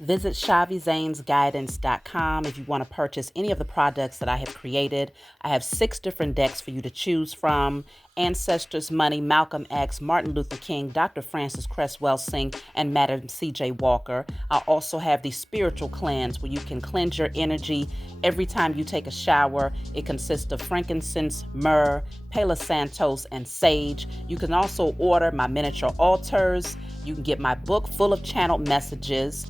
Visit ShaviZanesGuidance.com if you want to purchase any of the products that I have created. I have 6 different decks for you to choose from: Ancestors Money, Malcolm X, Martin Luther King, Dr. Francis Cress Welsing, and Madam C.J. Walker. I also have the Spiritual Cleanse, where you can cleanse your energy every time you take a shower. It consists of frankincense, myrrh, Palo Santos, and sage. You can also order my miniature altars. You can get my book full of channeled messages,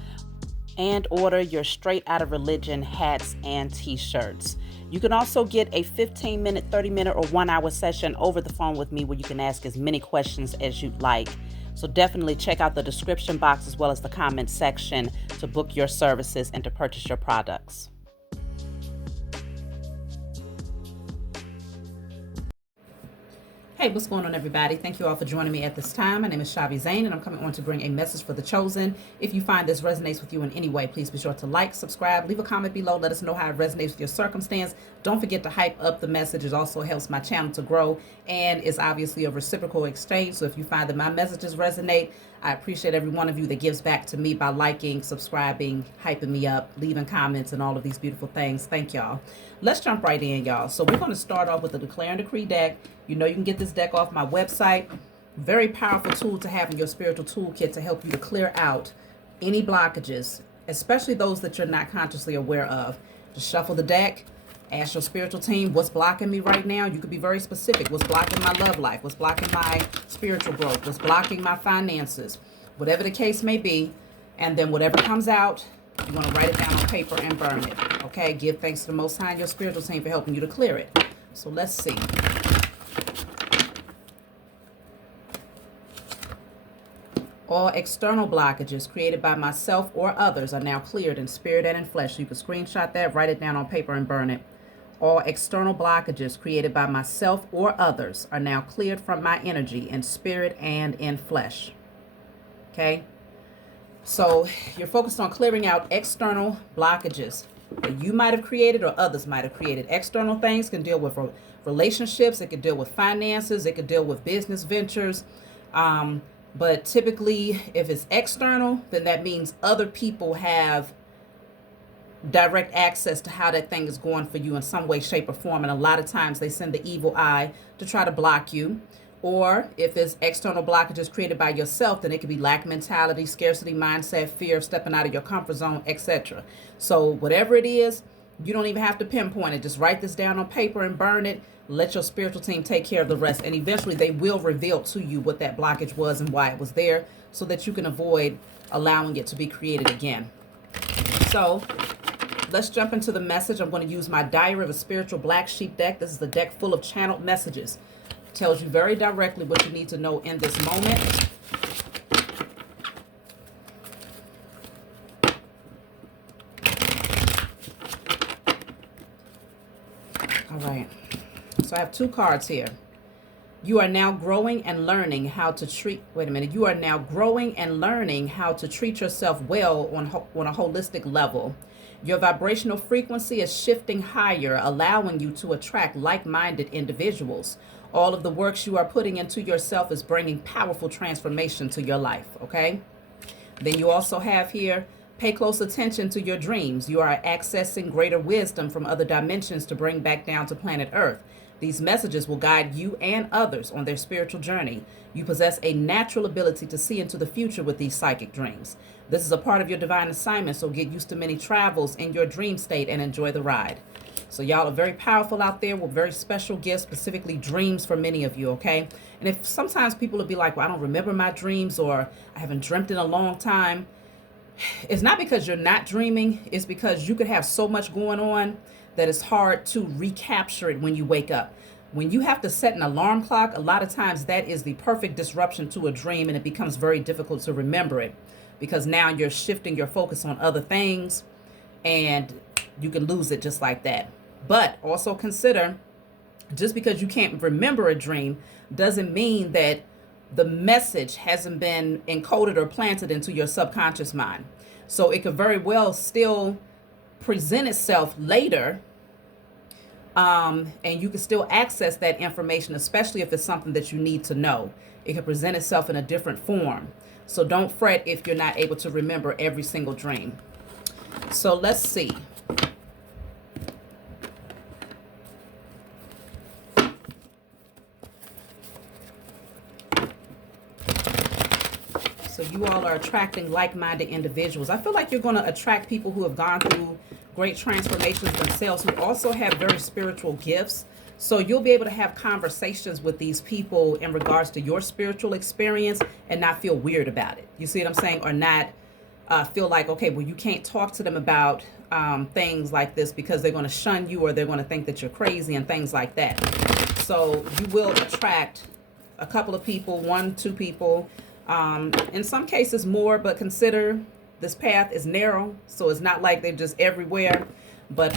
and order your Straight Outta Religion hats and t-shirts. You can also get a 15-minute, 30-minute, or 1-hour session over the phone with me where you can ask as many questions as you'd like. So definitely check out the description box as well as the comment section to book your services and to purchase your products. Hey, what's going on, everybody? Thank you all for joining me at this time. My name is Shavi Zane, and I'm coming on to bring a message for the chosen. If you find this resonates with you in any way, please be sure to like, subscribe, leave a comment below. Let us know how it resonates with your circumstance. Don't forget to hype up the message. It also helps my channel to grow, and it's obviously a reciprocal exchange. So if you find that my messages resonate, I appreciate every one of you that gives back to me by liking, subscribing, hyping me up, leaving comments, and all of these beautiful things. Thank y'all. Let's jump right in, y'all. So we're going to start off with the Declare and Decree deck. You know you can get this deck off my website. Very powerful tool to have in your spiritual toolkit to help you to clear out any blockages, especially those that you're not consciously aware of. Just shuffle the deck. Ask your spiritual team, what's blocking me right now? You could be very specific. What's blocking my love life? What's blocking my spiritual growth? What's blocking my finances? Whatever the case may be. And then whatever comes out, you want to write it down on paper and burn it. Okay? Give thanks to the Most High and your spiritual team for helping you to clear it. So let's see. All external blockages created by myself or others are now cleared in spirit and in flesh. You can screenshot that, write it down on paper, and burn it. All external blockages created by myself or others are now cleared from my energy in spirit and in flesh. Okay? So you're focused on clearing out external blockages that you might have created or others might have created. External things can deal with relationships. It can deal with finances. It can deal with business ventures. But typically, if it's external, then that means other people have direct access to how that thing is going for you in some way, shape, or form. And a lot of times they send the evil eye to try to block you. Or if it's external blockages created by yourself, then it could be lack mentality, scarcity mindset, fear of stepping out of your comfort zone, etc. So whatever it is, you don't even have to pinpoint it. Just write this down on paper and burn it. Let your spiritual team take care of the rest. And eventually they will reveal to you what that blockage was and why it was there, so that you can avoid allowing it to be created again. So let's jump into the message. I'm going to use my Diary of a Spiritual Black Sheep deck. This is the deck full of channeled messages. It tells you very directly what you need to know in this moment. All right. So I have 2 cards here. You are now growing and learning how to treat, You are now growing and learning how to treat yourself well on a holistic level. Your vibrational frequency is shifting higher, allowing you to attract like-minded individuals. All of the works you are putting into yourself is bringing powerful transformation to your life, okay? Then you also have here, pay close attention to your dreams. You are accessing greater wisdom from other dimensions to bring back down to planet Earth. These messages will guide you and others on their spiritual journey. You possess a natural ability to see into the future with these psychic dreams. This is a part of your divine assignment, so get used to many travels in your dream state and enjoy the ride. So y'all are very powerful out there with very special gifts, specifically dreams for many of you, okay? And if sometimes people will be like, well, I don't remember my dreams, or I haven't dreamt in a long time. It's not because you're not dreaming. It's because you could have so much going on that it's hard to recapture it when you wake up. When you have to set an alarm clock, a lot of times that is the perfect disruption to a dream, and it becomes very difficult to remember it because now you're shifting your focus on other things and you can lose it just like that. But also consider, just because you can't remember a dream doesn't mean that the message hasn't been encoded or planted into your subconscious mind. So it could very well still present itself later, and you can still access that information, especially if it's something that you need to know. It can present itself in a different form. So don't fret if you're not able to remember every single dream. So let's see. So you all are attracting like-minded individuals. I feel like you're going to attract people who have gone through great transformations themselves, who also have very spiritual gifts. So you'll be able to have conversations with these people in regards to your spiritual experience and not feel weird about it. You see what I'm saying? Or not feel like, okay, well, you can't talk to them about things like this because they're going to shun you, or they're going to think that you're crazy and things like that. So you will attract a couple of people, 1, 2 people, in some cases more, but consider this path is narrow, so it's not like they're just everywhere. But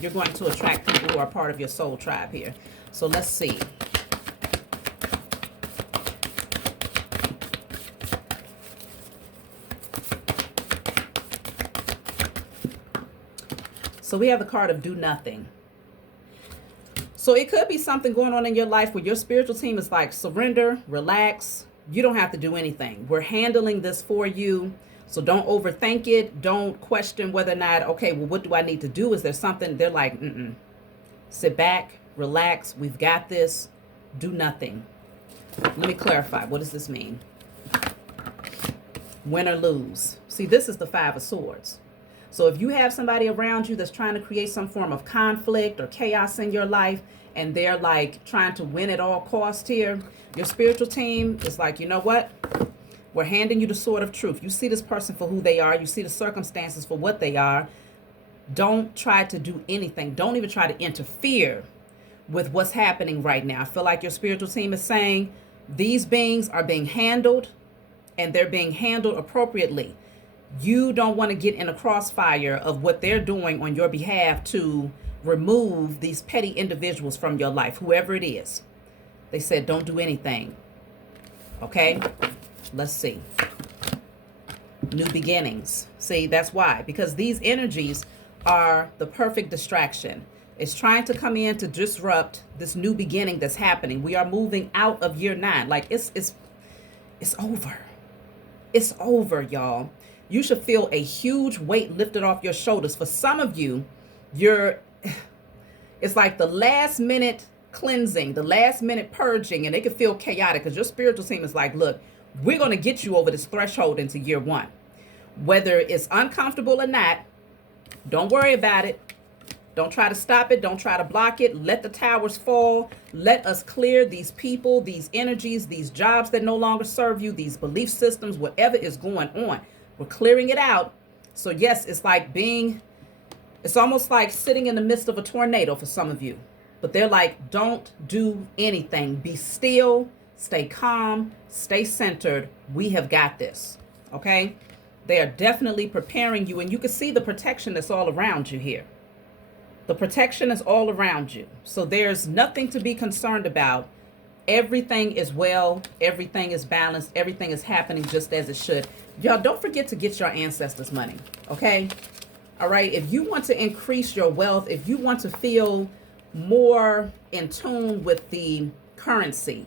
you're going to attract people who are part of your soul tribe here. So let's see. So we have the card of do nothing. So it could be something going on in your life where your spiritual team is like, surrender, relax. You don't have to do anything. We're handling this for you. So don't overthink it. Don't question whether or not, okay, well, what do I need to do? Is there something? They're like, sit back, relax. We've got this. Do nothing. Let me clarify. What does this mean? Win or lose. See, this is the 5 of Swords. So if you have somebody around you that's trying to create some form of conflict or chaos in your life, and they're like trying to win at all costs here, your spiritual team is like, you know what? We're handing you the sword of truth. You see this person for who they are. You see the circumstances for what they are. Don't try to do anything. Don't even try to interfere with what's happening right now. I feel like your spiritual team is saying these beings are being handled, and they're being handled appropriately. You don't want to get in a crossfire of what they're doing on your behalf to remove these petty individuals from your life, whoever it is. They said don't do anything. Okay? Let's see. New beginnings. See, that's why. Because these energies are the perfect distraction. It's trying to come in to disrupt this new beginning that's happening. We are moving out of year 9. Like it's over. It's over, y'all. You should feel a huge weight lifted off your shoulders. For some of you, it's like the last minute cleansing, the last minute purging, and it can feel chaotic because your spiritual team is like, look, we're going to get you over this threshold into year 1. Whether it's uncomfortable or not, don't worry about it. Don't try to stop it. Don't try to block it. Let the towers fall. Let us clear these people, these energies, these jobs that no longer serve you, these belief systems, whatever is going on. We're clearing it out. So yes, it's almost like sitting in the midst of a tornado for some of you. But they're like, don't do anything. Be still, stay calm, stay centered. We have got this. Okay? They are definitely preparing you, and you can see the protection that's all around you here. The protection is all around you. So there's nothing to be concerned about. Everything is well. Everything is balanced. Everything is happening just as it should. Y'all, don't forget to get your ancestors' money. Okay? All right? If you want to increase your wealth, if you want to feel more in tune with the currency,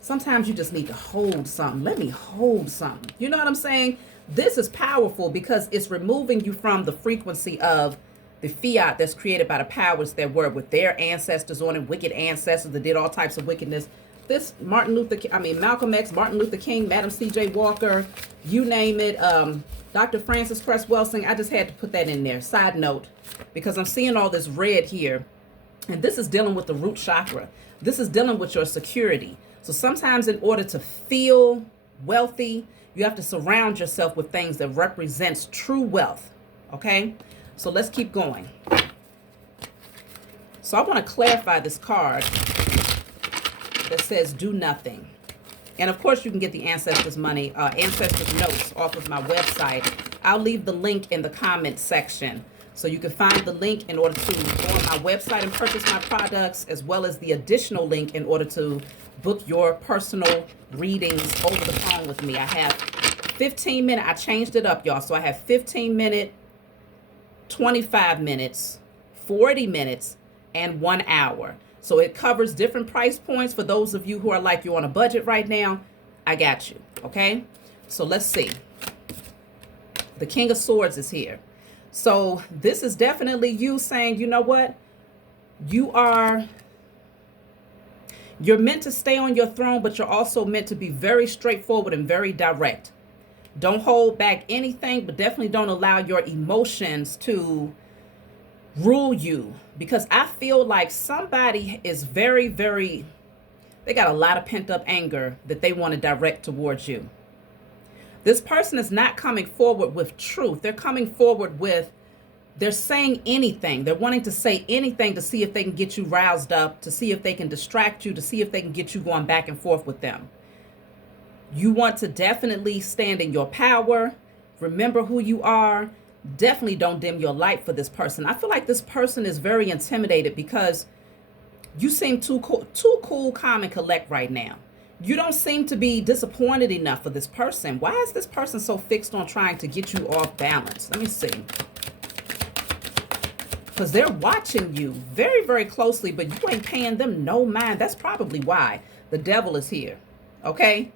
sometimes you just need to hold something. Let me hold something. You know what I'm saying? This is powerful because it's removing you from the frequency of the fiat that's created by the powers that were, with their ancestors on it, wicked ancestors that did all types of wickedness. This Malcolm X, Martin Luther King, Madam C.J. Walker, you name it, Dr. Francis Cress Welsing, I just had to put that in there. Side note, because I'm seeing all this red here, and this is dealing with the root chakra. This is dealing with your security. So sometimes in order to feel wealthy, you have to surround yourself with things that represents true wealth. Okay? So let's keep going. So I want to clarify this card that says do nothing. And of course you can get the ancestors money, ancestors notes off of my website. I'll leave the link in the comment section. So you can find the link in order to go on my website and purchase my products, as well as the additional link in order to book your personal readings over the phone with me. I have 15 minute, I changed it up, y'all. So I have 15 minute, 25 minutes, 40 minutes, and 1 hour. So it covers different price points for those of you who are like, you're on a budget right now. I got you, okay? So let's see. The King of Swords is here. So this is definitely you saying, you know what? You're meant to stay on your throne, but you're also meant to be very straightforward and very direct. Don't hold back anything, but definitely don't allow your emotions to rule you. Because I feel like somebody is very, very, they got a lot of pent up anger that they want to direct towards you. This person is not coming forward with truth. They're coming forward with, they're saying anything. They're wanting to say anything to see if they can get you roused up, to see if they can distract you, to see if they can get you going back and forth with them. You want to definitely stand in your power. Remember who you are. Definitely don't dim your light for this person. I feel like this person is very intimidated because you seem too cool, calm, and collect right now. You don't seem to be disappointed enough for this person. Why is this person so fixed on trying to get you off balance? Let me see. Because they're watching you very, very closely, but you ain't paying them no mind. That's probably why. The devil is here. Okay?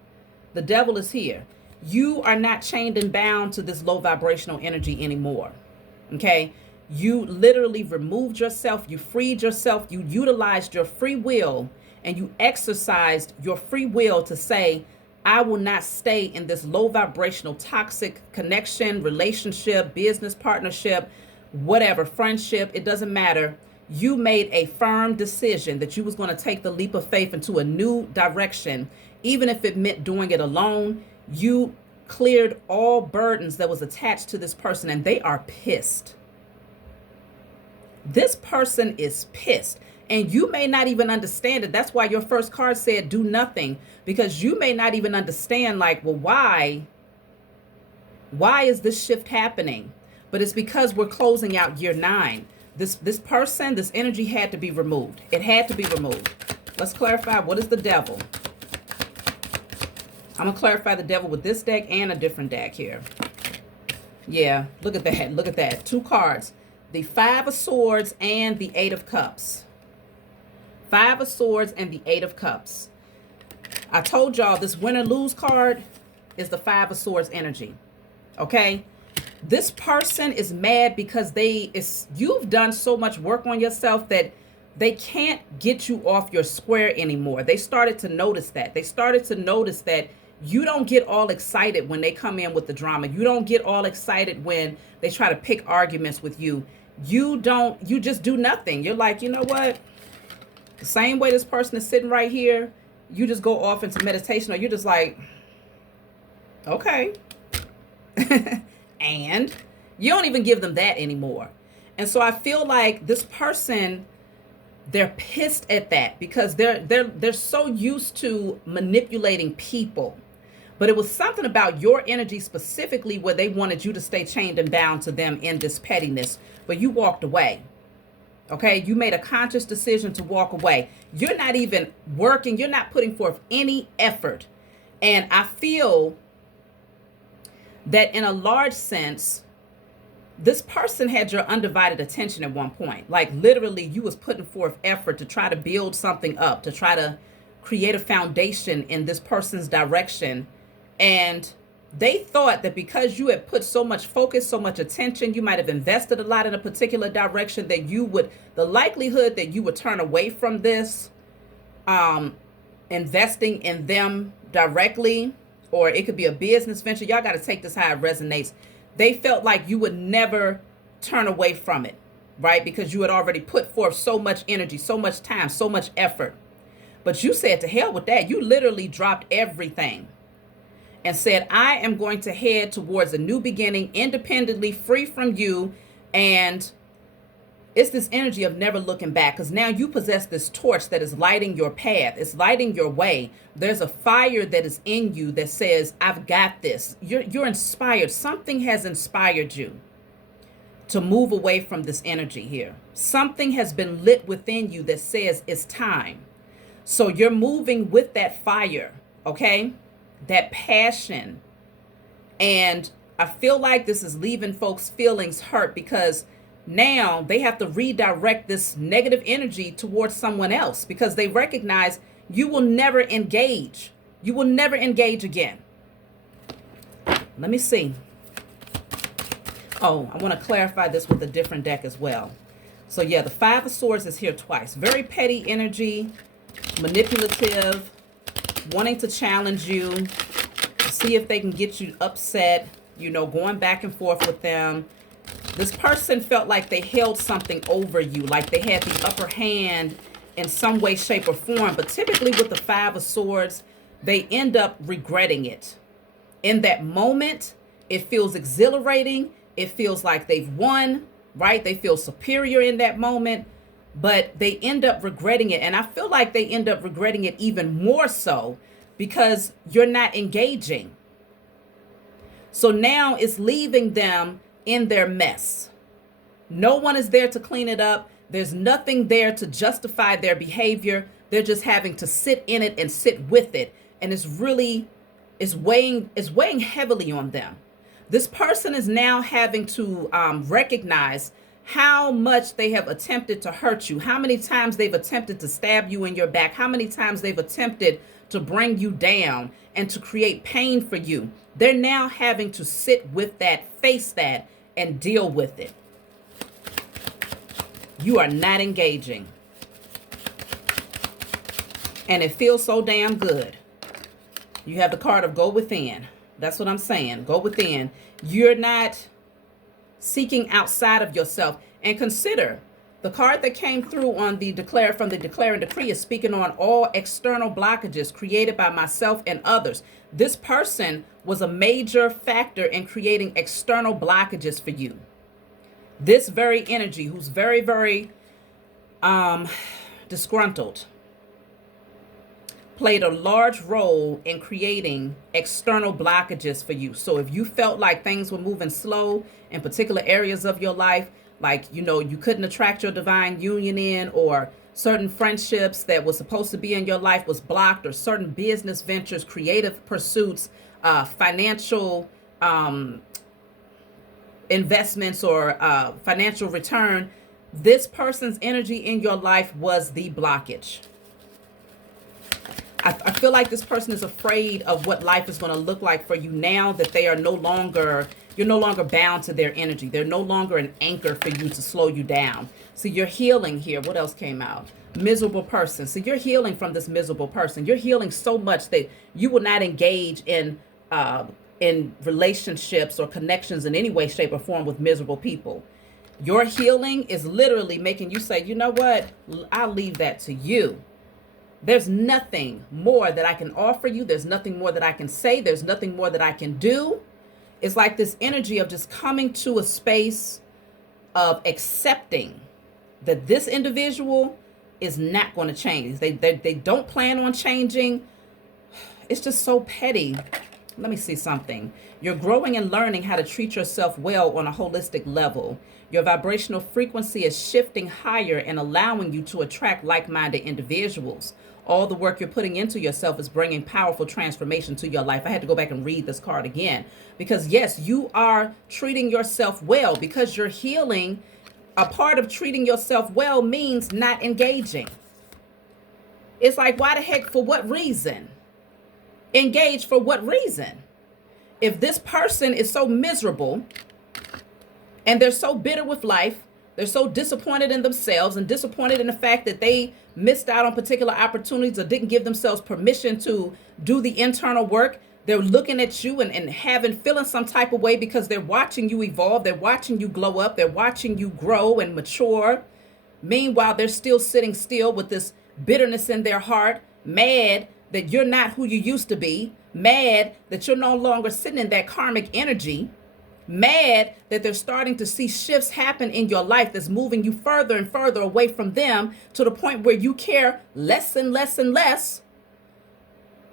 The devil is here. You are not chained and bound to this low vibrational energy anymore. Okay? You literally removed yourself. You freed yourself. You utilized your free will, and you exercised your free will to say, I will not stay in this low vibrational toxic connection, relationship, business partnership, whatever, friendship, it doesn't matter. You made a firm decision that you was going to take the leap of faith into a new direction, even if it meant doing it alone. You cleared all burdens that was attached to this person, and they are pissed. This person is pissed, and you may not even understand it. That's why your first card said do nothing, because you may not even understand, like, well, why is this shift happening? But it's because we're closing out year 9. This person, this energy had to be removed. It had to be removed. Let's clarify, what is the devil? I'm going to clarify the devil with this deck and a different deck here. Yeah, look at that. Look at that. 2 cards. The 5 of Swords and the 8 of Cups. 5 of Swords and the 8 of Cups. I told y'all this win or lose card is the 5 of Swords energy. Okay? This person is mad because you've done so much work on yourself that they can't get you off your square anymore. They started to notice that. They started to notice that you don't get all excited when they come in with the drama. You don't get all excited when they try to pick arguments with you. You just do nothing. You're like, you know what? The same way this person is sitting right here, you just go off into meditation, or you're just like, okay. And you don't even give them that anymore. And so I feel like this person, they're pissed at that because they're so used to manipulating people. But it was something about your energy specifically where they wanted you to stay chained and bound to them in this pettiness, but you walked away. Okay, you made a conscious decision to walk away. You're not even working. You're not putting forth any effort. And I feel that in a large sense, this person had your undivided attention at one point. Like literally you was putting forth effort to try to build something up, to try to create a foundation in this person's direction. And they thought that because you had put so much focus, so much attention, you might have invested a lot in a particular direction, that the likelihood that you would turn away from this, investing in them directly, or it could be a business venture. Y'all got to take this how it resonates. They felt like you would never turn away from it, right? Because you had already put forth so much energy, so much time, so much effort. But you said to hell with that. You literally dropped everything and said, I am going to head towards a new beginning, independently, free from you. And it's this energy of never looking back, because now you possess this torch that is lighting your path. It's lighting your way. There's a fire that is in you that says, I've got this. You're inspired. Something has inspired you to move away from this energy here. Something has been lit within you that says it's time. So you're moving with that fire, okay? That passion. And I feel like this is leaving folks' feelings hurt, because now they have to redirect this negative energy towards someone else, because they recognize you will never engage. You will never engage again. Let me see. Oh, I want to clarify this with a different deck as well. So yeah, the Five of Swords is here twice. Very petty energy, manipulative, wanting to challenge you, to see if they can get you upset, you know, going back and forth with them. This person felt like they held something over you, like they had the upper hand in some way, shape, or form. But typically with the Five of Swords, they end up regretting it. In that moment, it feels exhilarating. It feels like they've won, right? They feel superior in that moment, but they end up regretting it. And I feel like they end up regretting it even more so because you're not engaging. So now it's leaving them in their mess. No one is there to clean it up. There's nothing there to justify their behavior. They're just having to sit in it and sit with it. And it's weighing heavily on them. This person is now having to recognize how much they have attempted to hurt you, how many times they've attempted to stab you in your back, how many times they've attempted to bring you down and to create pain for you. They're now having to sit with that, face that, and deal with it. You are not engaging. And it feels so damn good. You have the card of go within. That's what I'm saying. Go within. You're not seeking outside of yourself. And consider the card that came through on the declare and decree is speaking on all external blockages created by myself and others. This person was a major factor in creating external blockages for you. This very energy who's very, very disgruntled played a large role in creating external blockages for you. So if you felt like things were moving slow in particular areas of your life, like, you know, you couldn't attract your divine union in, or certain friendships that was supposed to be in your life was blocked, or certain business ventures, creative pursuits, financial investments, or financial return, this person's energy in your life was the blockage. I feel like this person is afraid of what life is going to look like for you now that they are you're no longer bound to their energy. They're no longer an anchor for you to slow you down. So you're healing here. What else came out? Miserable person. So you're healing from this miserable person. You're healing so much that you will not engage in relationships or connections in any way, shape, or form with miserable people. Your healing is literally making you say, you know what? I'll leave that to you. There's nothing more that I can offer you. There's nothing more that I can say. There's nothing more that I can do. It's like this energy of just coming to a space of accepting that this individual is not going to change. They don't plan on changing. It's just so petty. Let me see something. You're growing and learning how to treat yourself well on a holistic level. Your vibrational frequency is shifting higher and allowing you to attract like-minded individuals. All the work you're putting into yourself is bringing powerful transformation to your life. I had to go back and read this card again because, yes, you are treating yourself well because you're healing. A part of treating yourself well means not engaging. It's like, why the heck, for what reason? Engage for what reason? If this person is so miserable and they're so bitter with life, they're so disappointed in themselves and disappointed in the fact that they missed out on particular opportunities or didn't give themselves permission to do the internal work. They're looking at you and feeling some type of way because they're watching you evolve. They're watching you glow up. They're watching you grow and mature. Meanwhile, they're still sitting still with this bitterness in their heart, mad that you're not who you used to be, mad that you're no longer sitting in that karmic energy, mad that they're starting to see shifts happen in your life that's moving you further and further away from them to the point where you care less and less and less.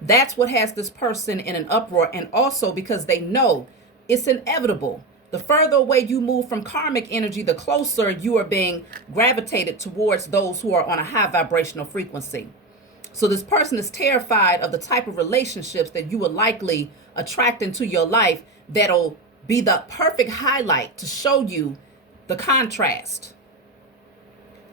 That's what has this person in an uproar. And also because they know it's inevitable. The further away you move from karmic energy, the closer you are being gravitated towards those who are on a high vibrational frequency. So this person is terrified of the type of relationships that you will likely attract into your life that'll be the perfect highlight to show you the contrast.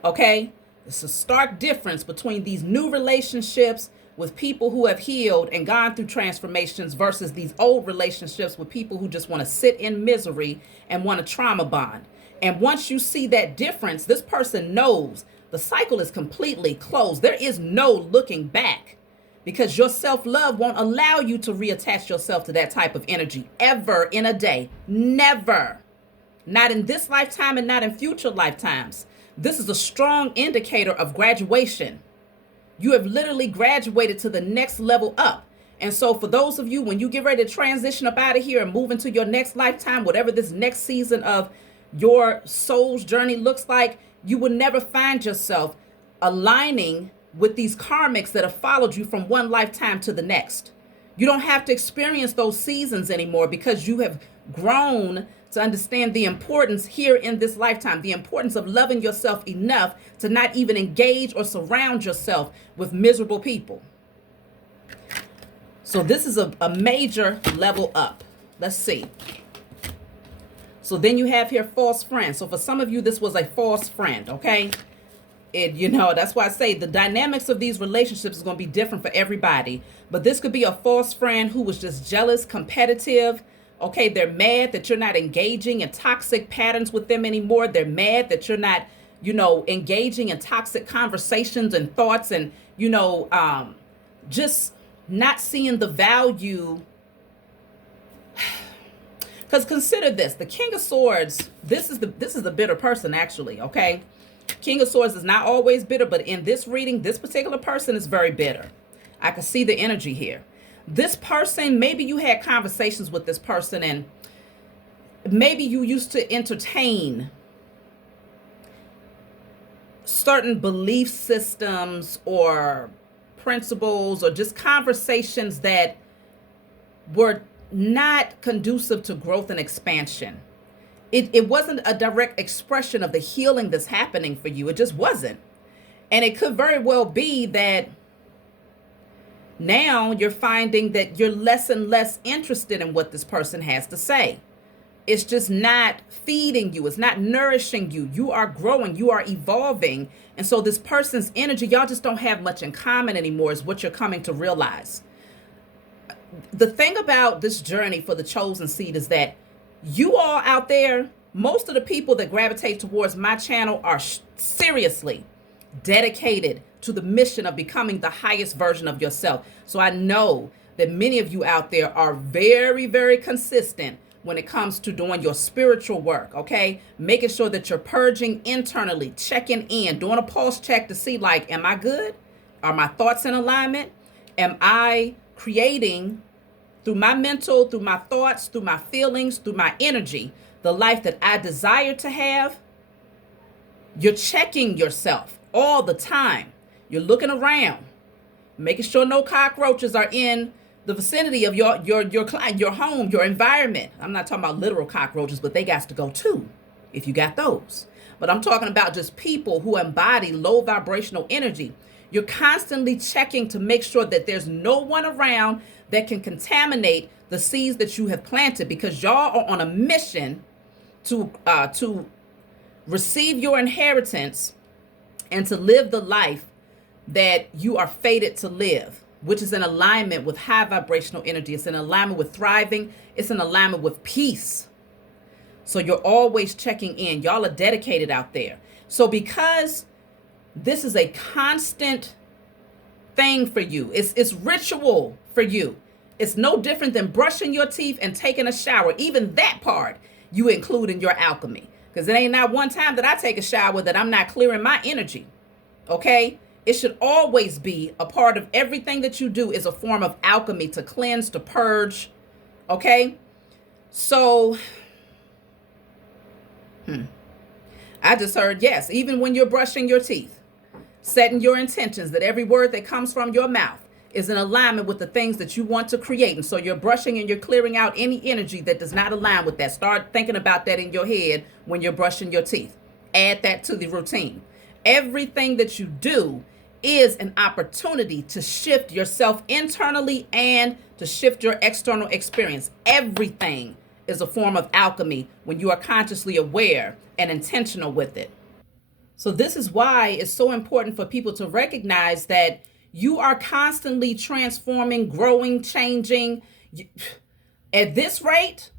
Okay? It's a stark difference between these new relationships with people who have healed and gone through transformations versus these old relationships with people who just want to sit in misery and want to trauma bond. And once you see that difference, this person knows the cycle is completely closed. There is no looking back because your self-love won't allow you to reattach yourself to that type of energy ever in a day. Never. Not in this lifetime and not in future lifetimes. This is a strong indicator of graduation. You have literally graduated to the next level up. And so for those of you, when you get ready to transition up out of here and move into your next lifetime, whatever this next season of your soul's journey looks like, you will never find yourself aligning with these karmics that have followed you from one lifetime to the next. You don't have to experience those seasons anymore because you have grown to understand the importance here in this lifetime, the importance of loving yourself enough to not even engage or surround yourself with miserable people. So this is a major level up. Let's see. So then you have here false friends. So for some of you, this was a false friend, okay? That's why I say the dynamics of these relationships is going to be different for everybody. But this could be a false friend who was just jealous, competitive. Okay, they're mad that you're not engaging in toxic patterns with them anymore. They're mad that you're not, engaging in toxic conversations and thoughts and, just not seeing the value. Because consider this, the King of Swords, this is the bitter person actually, okay? King of Swords is not always bitter, but in this reading, this particular person is very bitter. I can see the energy here. This person, maybe you had conversations with this person and maybe you used to entertain certain belief systems or principles or just conversations that were not conducive to growth and expansion. It wasn't a direct expression of the healing that's happening for you. It just wasn't. And it could very well be that now you're finding that you're less and less interested in what this person has to say. It's just not feeding you. It's not nourishing you. You are growing. You are evolving. And so this person's energy, y'all just don't have much in common anymore is what you're coming to realize. The thing about this journey for the chosen seed is that you all out there, most of the people that gravitate towards my channel are seriously dedicated to the mission of becoming the highest version of yourself. So I know that many of you out there are very, very consistent when it comes to doing your spiritual work, okay? Making sure that you're purging internally, checking in, doing a pulse check to see like, am I good? Are my thoughts in alignment? Am I creating through my mental, through my thoughts, through my feelings, through my energy, the life that I desire to have? You're checking yourself all the time. You're looking around, making sure no cockroaches are in the vicinity of your client, your home, your environment. I'm not talking about literal cockroaches, but they got to go too, if you got those. But I'm talking about just people who embody low vibrational energy. You're constantly checking to make sure that there's no one around that can contaminate the seeds that you have planted, because y'all are on a mission to receive your inheritance and to live the life that you are fated to live, which is in alignment with high vibrational energy. It's in alignment with thriving. It's in alignment with peace. So you're always checking in. Y'all are dedicated out there. So because this is a constant thing for you, it's ritual for you. It's no different than brushing your teeth and taking a shower. Even that part you include in your alchemy. Because it ain't not one time that I take a shower that I'm not clearing my energy. Okay? It should always be a part of everything that you do is a form of alchemy to cleanse, to purge. Okay? So, I just heard, yes, even when you're brushing your teeth, setting your intentions that every word that comes from your mouth is in alignment with the things that you want to create. And so you're brushing and you're clearing out any energy that does not align with that. Start thinking about that in your head when you're brushing your teeth. Add that to the routine. Everything that you do is an opportunity to shift yourself internally and to shift your external experience. Everything is a form of alchemy when you are consciously aware and intentional with it. So this is why it's so important for people to recognize that You are constantly transforming, growing, changing. At this rate,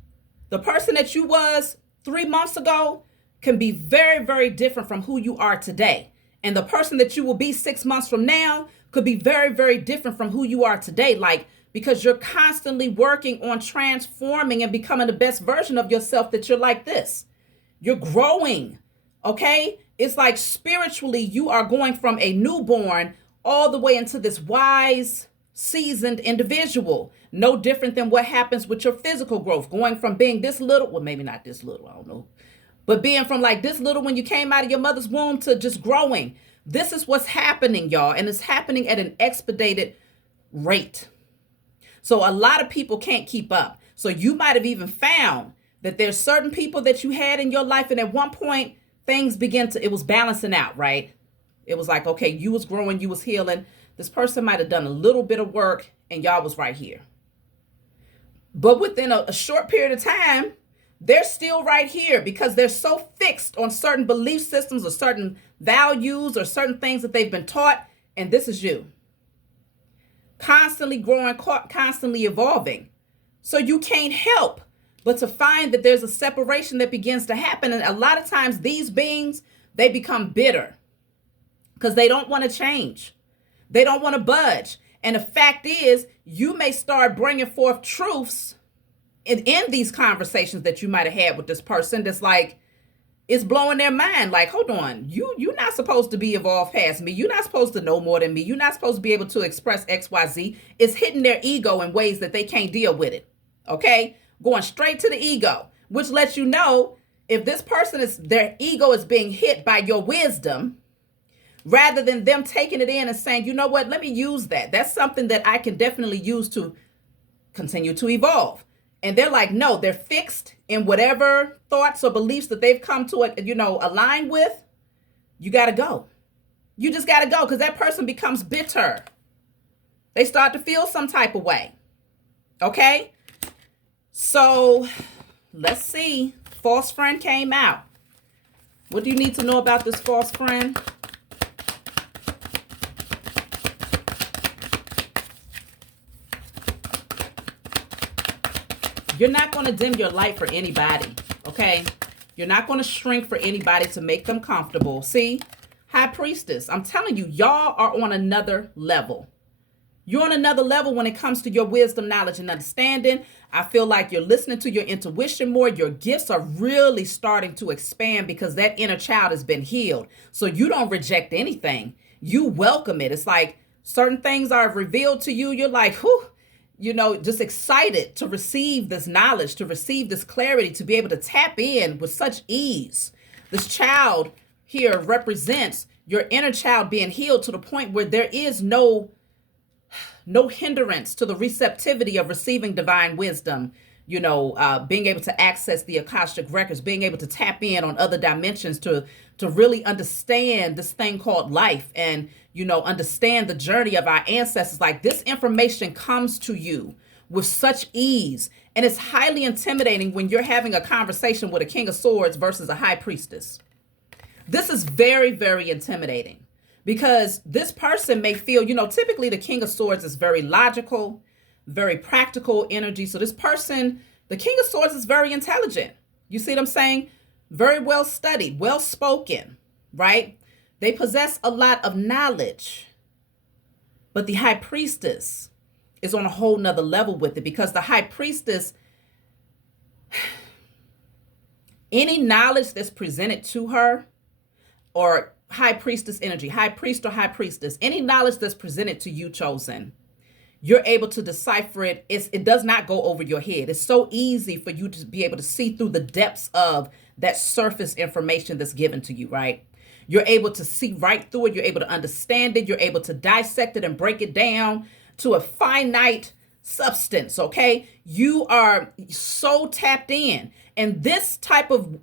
the person that you was 3 months ago can be very, very different from who you are today. And the person that you will be 6 months from now could be very, very different from who you are today. Like, because you're constantly working on transforming and becoming the best version of yourself that you're like this. You're growing, okay? It's like spiritually, you are going from a newborn all the way into this wise, seasoned individual. No different than what happens with your physical growth, going from being this little, well, maybe not this little, I don't know, but being from like this little when you came out of your mother's womb to just growing. This is what's happening, y'all, and it's happening at an expedited rate. So a lot of people can't keep up. So you might have even found that there's certain people that you had in your life, and at one point things it was balancing out, right? It was like, okay, you was growing, you was healing. This person might have done a little bit of work and y'all was right here. But within a short period of time, they're still right here because they're so fixed on certain belief systems or certain values or certain things that they've been taught. And this is you. Constantly growing, constantly evolving. So you can't help but to find that there's a separation that begins to happen. And a lot of times these beings, they become bitter because they don't want to change. They don't want to budge. And the fact is, you may start bringing forth truths in these conversations that you might have had with this person that's like, it's blowing their mind. Like, hold on, you're not supposed to be evolved past me. You're not supposed to know more than me. You're not supposed to be able to express XYZ. It's hitting their ego in ways that they can't deal with it. Okay? Going straight to the ego, which lets you know if this person their ego is being hit by your wisdom, rather than them taking it in and saying, you know what, let me use that. That's something that I can definitely use to continue to evolve. And they're like, no, they're fixed in whatever thoughts or beliefs that they've come to, align with. You got to go. You just got to go because that person becomes bitter. They start to feel some type of way. Okay? So let's see. False friend came out. What do you need to know about this false friend? You're not going to dim your light for anybody, okay? You're not going to shrink for anybody to make them comfortable. See, High Priestess, I'm telling you, y'all are on another level. You're on another level when it comes to your wisdom, knowledge, and understanding. I feel like you're listening to your intuition more. Your gifts are really starting to expand because that inner child has been healed. So you don't reject anything. You welcome it. It's like certain things are revealed to you. You're like, whew. Just excited to receive this knowledge, to receive this clarity, to be able to tap in with such ease. This child here represents your inner child being healed to the point where there is no hindrance to the receptivity of receiving divine wisdom, being able to access the Akashic records, being able to tap in on other dimensions to really understand this thing called life and, understand the journey of our ancestors. Like, this information comes to you with such ease. And it's highly intimidating when you're having a conversation with a King of Swords versus a High Priestess. This is very, very intimidating because this person may feel, typically the King of Swords is very logical, very practical energy. So this person, the King of Swords, is very intelligent. You see what I'm saying? Very well studied, well spoken, right? They possess a lot of knowledge. But the High Priestess is on a whole nother level with it because the High Priestess, any knowledge that's presented to her, or High Priestess energy, High Priest or High Priestess, any knowledge that's presented to you, chosen, you're able to decipher it. It does not go over your head. It's so easy for you to be able to see through the depths of that surface information that's given to you, right? You're able to see right through it. You're able to understand it. You're able to dissect it and break it down to a finite substance, okay? You are so tapped in. And this type of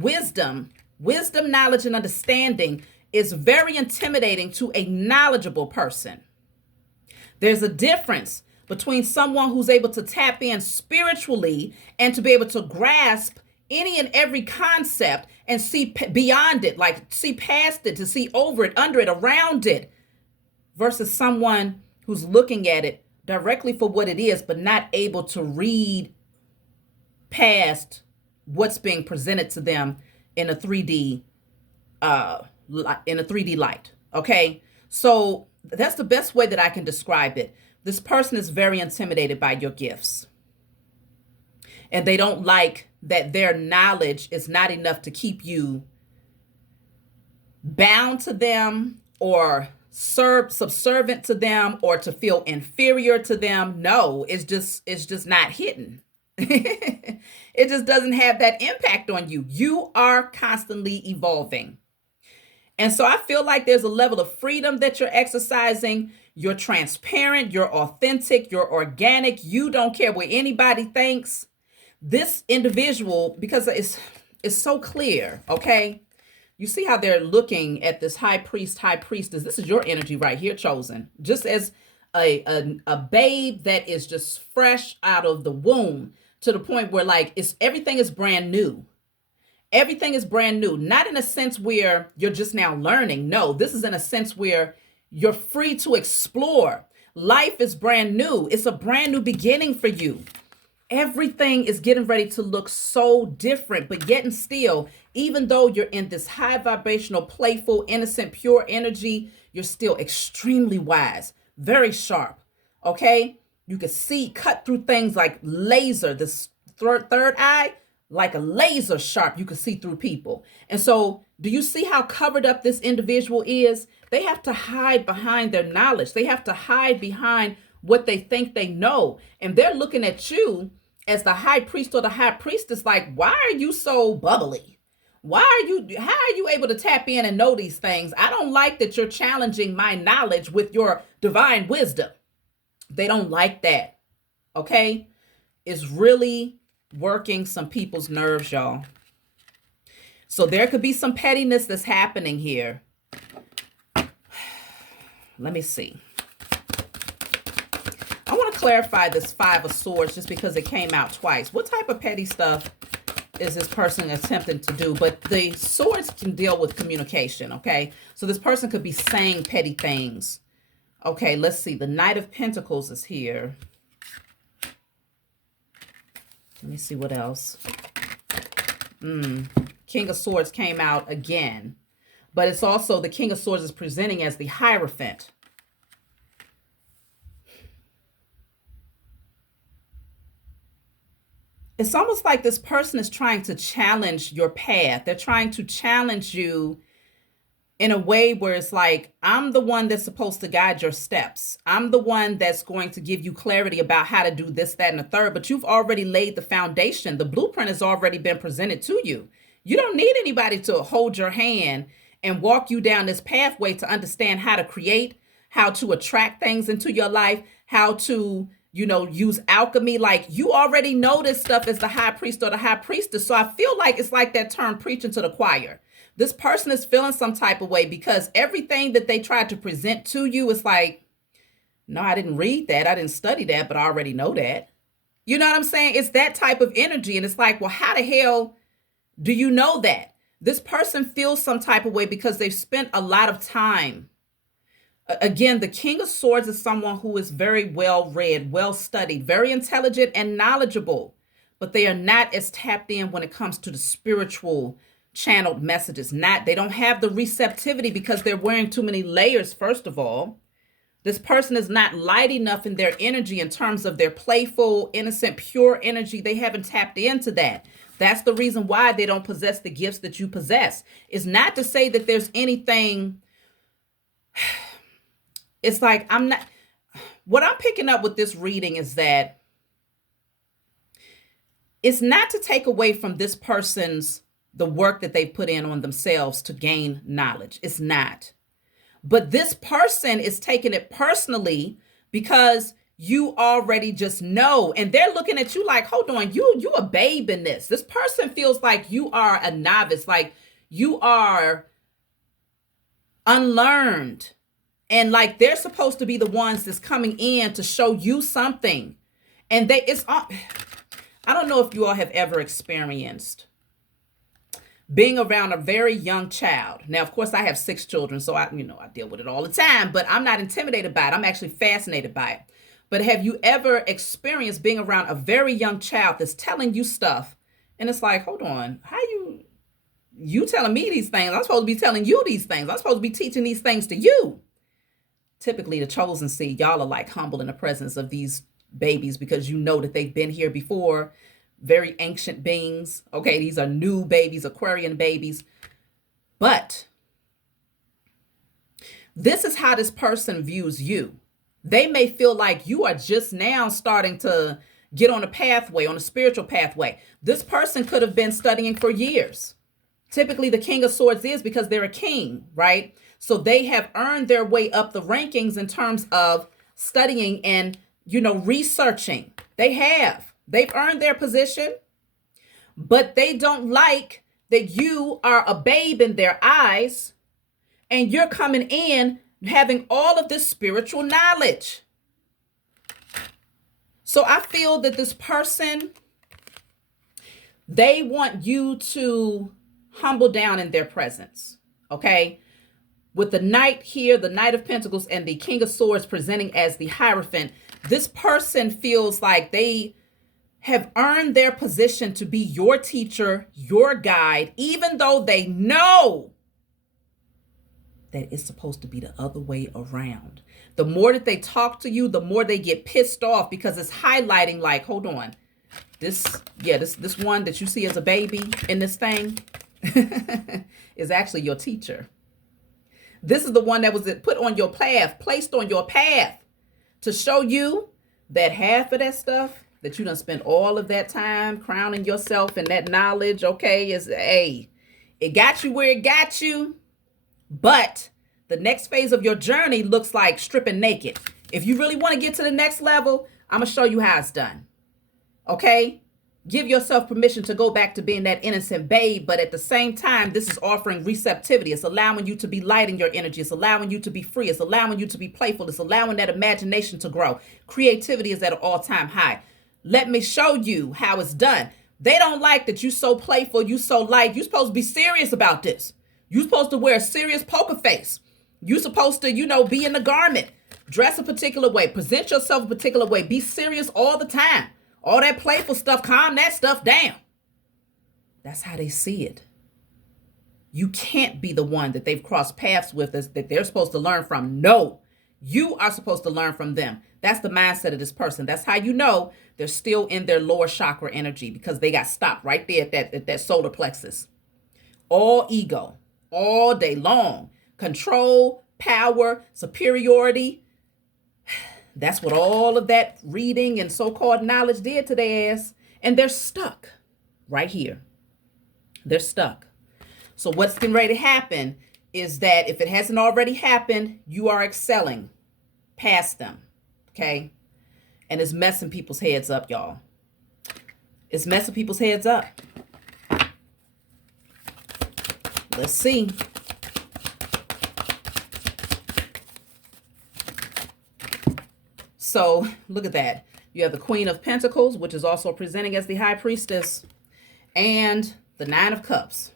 wisdom, knowledge, and understanding is very intimidating to a knowledgeable person. There's a difference between someone who's able to tap in spiritually and to be able to grasp any and every concept and see beyond it, like see past it, to see over it, under it, around it, versus someone who's looking at it directly for what it is, but not able to read past what's being presented to them in a 3D light. Okay, so that's the best way that I can describe it. This person is very intimidated by your gifts, and they don't like that their knowledge is not enough to keep you bound to them or subservient to them or to feel inferior to them. No, it's just not hitting. It just doesn't have that impact on you. You are constantly evolving. And so I feel like there's a level of freedom that you're exercising. You're transparent, you're authentic, you're organic. You don't care what anybody thinks. This individual, because it's so clear, okay? You see how they're looking at this high priest, high priestess. This is your energy right here, chosen. Just as a babe that is just fresh out of the womb, to the point where like everything is brand new. Everything is brand new. Not in a sense where you're just now learning. No, this is in a sense where you're free to explore. Life is brand new. It's a brand new beginning for you. Everything is getting ready to look so different, but yet and still, even though you're in this high vibrational, playful, innocent, pure energy, you're still extremely wise, very sharp. Okay? You can see, cut through things like laser, this third eye, like a laser sharp, you can see through people. And so, do you see how covered up this individual is? They have to hide behind their knowledge. They have to hide behind what they think they know. And they're looking at you as the high priest or the high priestess like, why are you so bubbly? How are you able to tap in and know these things? I don't like that you're challenging my knowledge with your divine wisdom. They don't like that. Okay? It's really working some people's nerves, y'all. So there could be some pettiness that's happening here. Let me see. I want to clarify this Five of Swords just because it came out twice. What type of petty stuff is this person attempting to do? But the swords can deal with communication, okay? So this person could be saying petty things. Okay, let's see. The Knight of Pentacles is here. Let me see what else. King of Swords came out again. But it's also the King of Swords is presenting as the Hierophant. It's almost like this person is trying to challenge your path. They're trying to challenge you in a way where it's like, I'm the one that's supposed to guide your steps. I'm the one that's going to give you clarity about how to do this, that, and the third. But you've already laid the foundation. The blueprint has already been presented to you. You don't need anybody to hold your hand and walk you down this pathway to understand how to create, how to attract things into your life, how to, use alchemy. Like, you already know this stuff as the high priest or the high priestess. So I feel like it's like that term preaching to the choir. This person is feeling some type of way because everything that they tried to present to you is like, no, I didn't read that. I didn't study that, but I already know that. You know what I'm saying? It's that type of energy. And it's like, well, how the hell do you know that? This person feels some type of way because they've spent a lot of time. Again, the King of Swords is someone who is very well read, well studied, very intelligent and knowledgeable, but they are not as tapped in when it comes to the spiritual channeled messages. They don't have the receptivity because they're wearing too many layers. First of all, this person is not light enough in their energy in terms of their playful, innocent, pure energy. They haven't tapped into that. That's the reason why they don't possess the gifts that you possess. It's not to say that there's anything. It's like, what I'm picking up with this reading is that it's not to take away from this person's the work that they put in on themselves to gain knowledge. It's not. But this person is taking it personally because you already just know. And they're looking at you like, hold on, you a babe in this. This person feels like you are a novice, like you are unlearned. And like they're supposed to be the ones that's coming in to show you something. And I don't know if you all have ever experienced being around a very young child. Now, of course, I have 6 children, so I deal with it all the time, but I'm not intimidated by it. I'm actually fascinated by it. But have you ever experienced being around a very young child that's telling you stuff, and it's like, hold on, how you telling me these things? I'm supposed to be telling you these things. I'm supposed to be teaching these things to you. Typically, the chosen seed, y'all are like humble in the presence of these babies because you know that they've been here before. Very ancient beings. Okay, these are new babies, Aquarian babies. But this is how this person views you. They may feel like you are just now starting to get on a pathway, on a spiritual pathway. This person could have been studying for years. Typically, the King of Swords is because they're a king, right? So they have earned their way up the rankings in terms of studying and, researching. They have. They've earned their position, but they don't like that you are a babe in their eyes and you're coming in having all of this spiritual knowledge. So I feel that this person, they want you to humble down in their presence, okay? With the Knight here, the Knight of Pentacles, and the King of Swords presenting as the Hierophant, this person feels like they have earned their position to be your teacher, your guide, even though they know that it's supposed to be the other way around. The more that they talk to you, the more they get pissed off because it's highlighting like, hold on, this one that you see as a baby in this thing is actually your teacher. This is the one that was put on your path, placed on your path to show you that half of that stuff that you done spent all of that time crowning yourself in that knowledge, okay, it got you where it got you, but the next phase of your journey looks like stripping naked. If you really want to get to the next level, I'm going to show you how it's done, okay? Give yourself permission to go back to being that innocent babe, but at the same time, this is offering receptivity. It's allowing you to be light in your energy. It's allowing you to be free. It's allowing you to be playful. It's allowing that imagination to grow. Creativity is at an all-time high. Let me show you how it's done. They don't like that you so playful, you so light. You're supposed to be serious about this. You're supposed to wear a serious poker face. You're supposed to, be in the garment, dress a particular way, present yourself a particular way, be serious all the time. All that playful stuff, calm that stuff down. That's how they see it. You can't be the one that they've crossed paths with that they're supposed to learn from. No, you are supposed to learn from them. That's the mindset of this person. That's how you know they're still in their lower chakra energy because they got stopped right there at that solar plexus. All ego, all day long. Control, power, superiority. That's what all of that reading and so-called knowledge did to their ass. And they're stuck right here. They're stuck. So what's getting ready to happen is that if it hasn't already happened, you are excelling past them. Okay? And it's messing people's heads up, y'all. It's messing people's heads up. Let's see. So look at that. You have the Queen of Pentacles, which is also presenting as the High Priestess, and the Nine of Cups.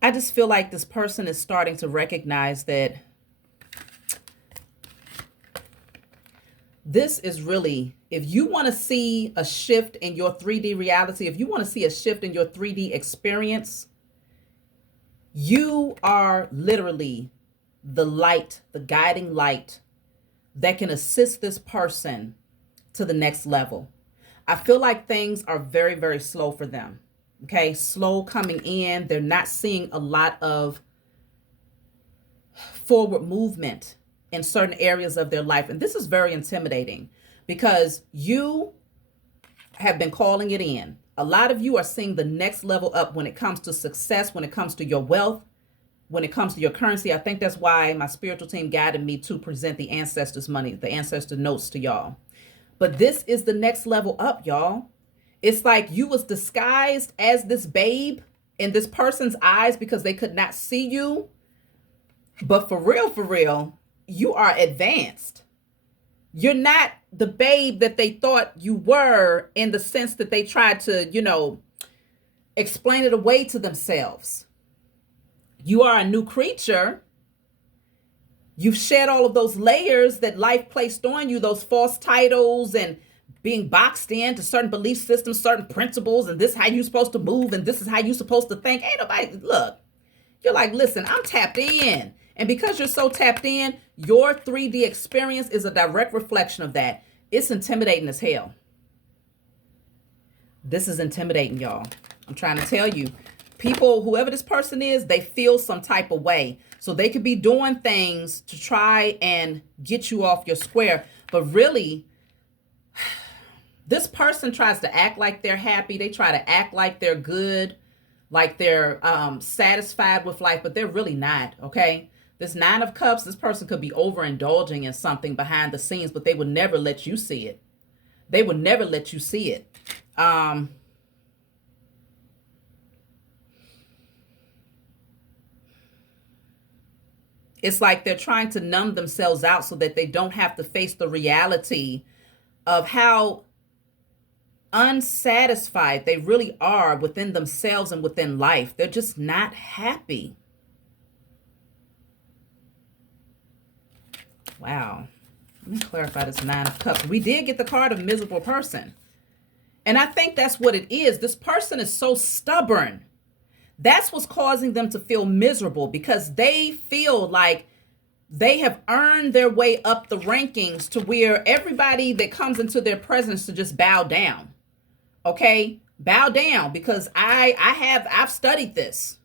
I just feel like this person is starting to recognize that this is really, if you want to see a shift in your 3D reality, if you want to see a shift in your 3D experience, you are literally the light, the guiding light that can assist this person to the next level. I feel like things are very, very slow for them. Okay, slow coming in. They're not seeing a lot of forward movement in certain areas of their life. And this is very intimidating because you have been calling it in. A lot of you are seeing the next level up when it comes to success, when it comes to your wealth, when it comes to your currency. I think that's why my spiritual team guided me to present the ancestors' money, the ancestor notes to y'all. But this is the next level up, y'all. It's like you was disguised as this babe in this person's eyes because they could not see you. But for real, you are advanced. You're not the babe that they thought you were, in the sense that they tried to, explain it away to themselves. You are a new creature. You've shed all of those layers that life placed on you, those false titles and being boxed into certain belief systems, certain principles, and this is how you're supposed to move, and this is how you're supposed to think. Ain't nobody, look, you're like, listen, I'm tapped in. And because you're so tapped in, your 3D experience is a direct reflection of that. It's intimidating as hell. This is intimidating, y'all. I'm trying to tell you, people, whoever this person is, they feel some type of way. So they could be doing things to try and get you off your square. But really, this person tries to act like they're happy. They try to act like they're good, like they're satisfied with life, but they're really not, okay? This 9 of Cups, this person could be overindulging in something behind the scenes, but they would never let you see it. They would never let you see it. It's like they're trying to numb themselves out so that they don't have to face the reality of how unsatisfied they really are within themselves and within life. They're just not happy. Wow. Let me clarify this 9 of Cups. We did get the card of miserable person. And I think that's what it is. This person is so stubborn. That's what's causing them to feel miserable, because they feel like they have earned their way up the rankings to where everybody that comes into their presence to just bow down. Okay? Bow down, because I've studied this.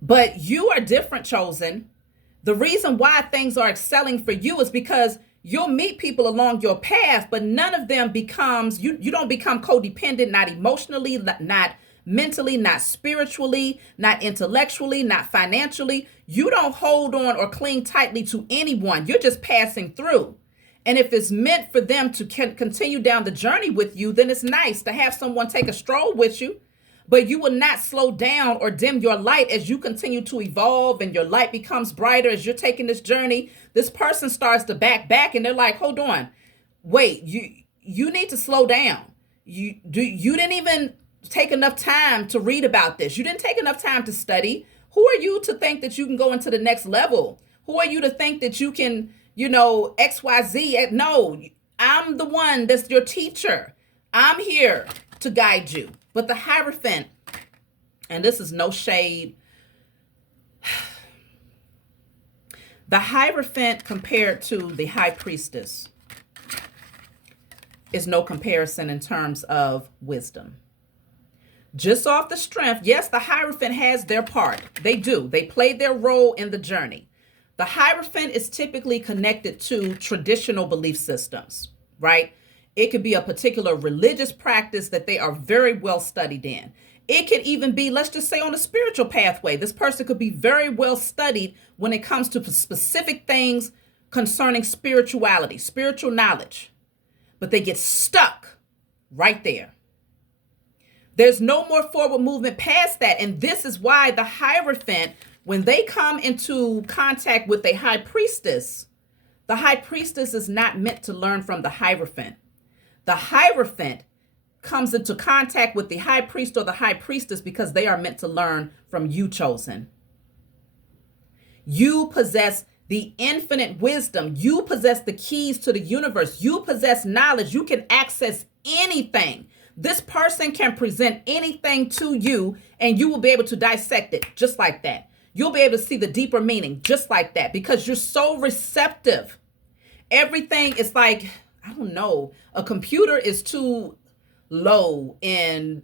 But you are different, Chosen. The reason why things are excelling for you is because you'll meet people along your path, but none of them becomes, you don't become codependent, not emotionally, not mentally, not spiritually, not intellectually, not financially. You don't hold on or cling tightly to anyone. You're just passing through. And if it's meant for them to continue down the journey with you, then it's nice to have someone take a stroll with you. But you will not slow down or dim your light as you continue to evolve and your light becomes brighter as you're taking this journey. This person starts to back and they're like, hold on, wait, you need to slow down. You didn't even take enough time to read about this. You didn't take enough time to study. Who are you to think that you can go into the next level? Who are you to think that you can, XYZ? No, I'm the one that's your teacher. I'm here to guide you. But the Hierophant, and this is no shade, the Hierophant compared to the High Priestess is no comparison in terms of wisdom. Just off the strength, yes, the Hierophant has their part. They do. They play their role in the journey. The Hierophant is typically connected to traditional belief systems, right? It could be a particular religious practice that they are very well studied in. It could even be, let's just say, on a spiritual pathway. This person could be very well studied when it comes to specific things concerning spirituality, spiritual knowledge. But they get stuck right there. There's no more forward movement past that. And this is why the Hierophant, when they come into contact with a High Priestess, the High Priestess is not meant to learn from the Hierophant. The Hierophant comes into contact with the High Priest or the High Priestess because they are meant to learn from you, Chosen. You possess the infinite wisdom. You possess the keys to the universe. You possess knowledge. You can access anything. This person can present anything to you and you will be able to dissect it just like that. You'll be able to see the deeper meaning just like that because you're so receptive. Everything is like, I don't know, a computer is too low in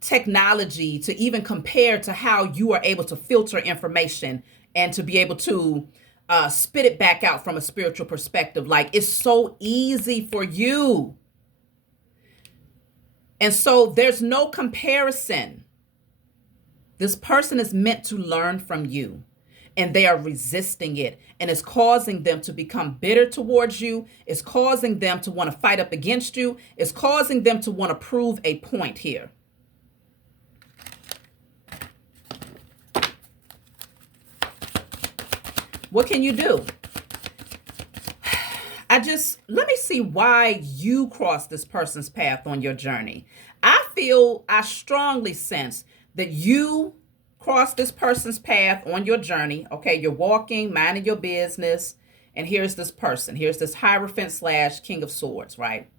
technology to even compare to how you are able to filter information and to be able to spit it back out from a spiritual perspective. Like, it's so easy for you. And so there's no comparison. This person is meant to learn from you. And they are resisting it. And it's causing them to become bitter towards you. It's causing them to want to fight up against you. It's causing them to want to prove a point here. What can you do? Let me see why you crossed this person's path on your journey. I strongly sense that you crossed this person's path on your journey. Okay, you're walking, minding your business, and here's this person. Here's this Hierophant slash King of Swords, right?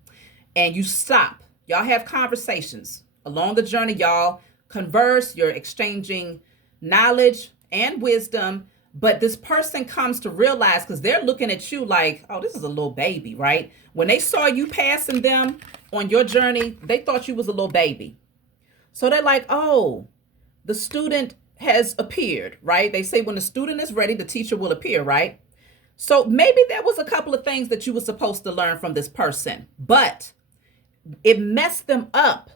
And you stop. Y'all have conversations. Along the journey, y'all converse, you're exchanging knowledge and wisdom. But this person comes to realize, because they're looking at you like, oh, this is a little baby, right? When they saw you passing them on your journey, they thought you was a little baby. So they're like, oh, the student has appeared, right? They say when the student is ready, the teacher will appear, right? So maybe there was a couple of things that you were supposed to learn from this person, but it messed them up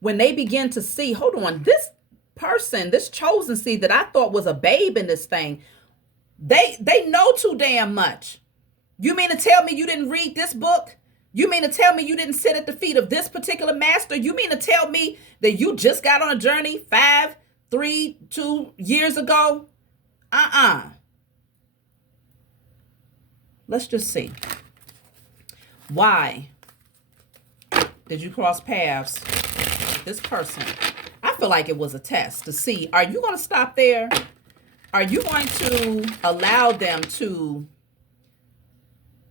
when they begin to see, hold on, this person, this chosen seed that I thought was a babe in this thing, they know too damn much. You mean to tell me you didn't read this book? You mean to tell me you didn't sit at the feet of this particular master? You mean to tell me that you just got on a journey 5, 3, 2 years ago? Let's just see. Why did you cross paths with this person? I feel like it was a test to see, are you going to stop there? Are you going to allow them to